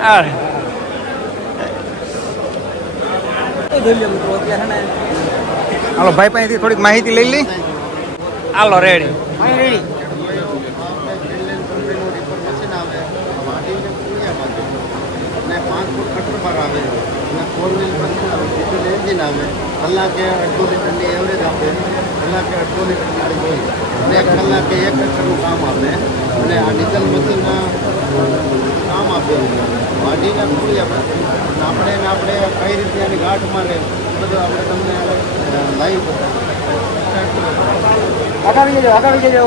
આ હાલો ભાઈ પાસેથી થોડીક માહિતી લઈ લઈ. હાલો રેડી. કલાકે 8 લીટરની એવરેજ આપે, કલાકે 8 લીટરની હોય અને 1 કલાકે 1 લીટરનું કામ આપે અને આ ડીઝલ મશીન કામ આપે વાઢીને પૂરી આપે. આપણે કઈ રીતે આની ગાંઠ મારે બધું આપણે તમને લાઈવ આગાવી જજો